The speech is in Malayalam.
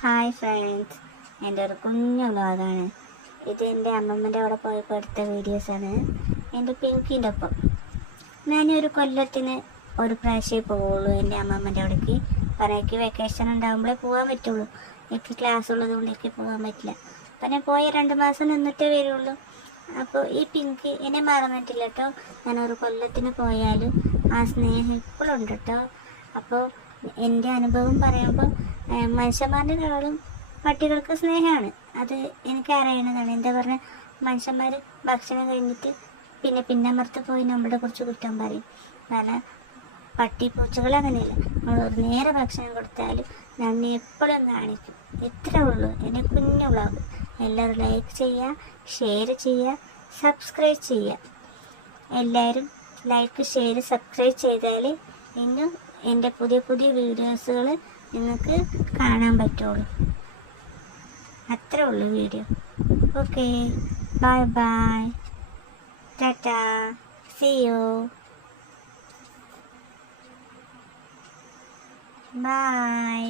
ഹായ് ഫ്രണ്ട്സ്, എൻ്റെ ഒരു കുഞ്ഞു വ്ളോഗാണ് ഇത്. എൻ്റെ അമ്മമ്മൻ്റെ അവിടെ പോയപ്പോൾ എടുത്ത വീഡിയോസാണ്. എൻ്റെ പിങ്കിൻ്റെ ഒപ്പം ഞാനൊരു കൊല്ലത്തിന് ഒരു പ്രാവശ്യമേ പോവുള്ളൂ എൻ്റെ അമ്മമ്മൻ്റെ അവിടേക്ക്. കാരണം എനിക്ക് വെക്കേഷൻ ഉണ്ടാകുമ്പോഴേ പോകാൻ പറ്റുള്ളൂ. എനിക്ക് ക്ലാസ് ഉള്ളത് കൊണ്ട് എനിക്ക് പോകാൻ പറ്റില്ല. അപ്പം ഞാൻ പോയ 2 മാസം നിന്നിട്ടേ വരുള്ളൂ. അപ്പോൾ ഈ പിങ്ക് എന്നെ മറന്നിട്ടില്ല കേട്ടോ. ഞാനൊരു കൊല്ലത്തിന് പോയാലും ആ സ്നേഹം ഇപ്പോഴും ഉണ്ട് കേട്ടോ. അപ്പോൾ എൻ്റെ അനുഭവം പറയുമ്പോൾ മനുഷ്യന്മാരുടെക്കാളും പട്ടികൾക്ക് സ്നേഹമാണ്. അത് എനിക്ക് അറിയണതാണ്. എന്താ പറഞ്ഞാൽ മനുഷ്യന്മാർ ഭക്ഷണം കഴിഞ്ഞിട്ട് പിന്നമർത്ത് പോയി നമ്മളെ കുറിച്ച് കുറ്റം പറയും. കാരണം പട്ടി പൂച്ചകൾ അങ്ങനെയല്ല. നമ്മൾ ഒരു നേരെ ഭക്ഷണം കൊടുത്താലും നന്ദി എപ്പോഴും കാണിക്കും. ഇത്രേ ഉള്ളൂ എൻ്റെ കുഞ്ഞു വ്ളോഗ്. എല്ലാവരും ലൈക്ക് ചെയ്യുക, ഷെയർ ചെയ്യുക, സബ്സ്ക്രൈബ് ചെയ്യുക. എല്ലാവരും ലൈക്ക്, ഷെയർ, സബ്സ്ക്രൈബ് ചെയ്താൽ ഇന്നും എൻ്റെ പുതിയ പുതിയ വീഡിയോസുകൾ നിങ്ങൾക്ക് കാണാൻ പറ്റുള്ളൂ. അത്രേ ഉള്ളൂ video. Okay, bye bye, tata, see you, by.